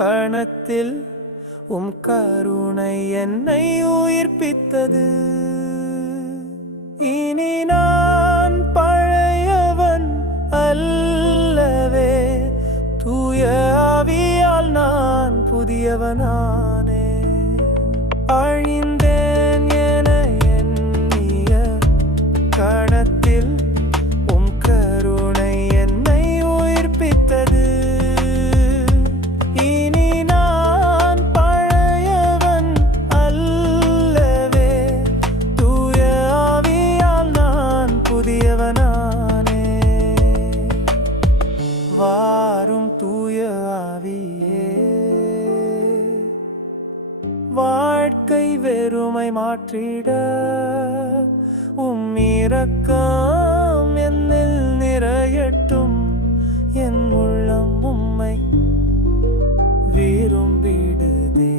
கணத்தில் கருணை என்னை உயிர்ப்பித்தது. இனி நான் பழையவன் அல்லவே, தூய ஆவியால் நான் புதியவனானே. அழிந்தேன் என எண்ணிய கணத்தில் கருணை என்னை உயிர்ப்பித்தது. இனி நான் பழையவன் அல்லவே, தூய ஆவியால் நான் புதியவனானே. வாரும் தூய ஆவியே, வாழ்க்கை வெறுமை மாற்றிட இரக்கம் என்னில் நிறையட்டும். என் உள்ளம் உம்மை விரும்பிடுதே.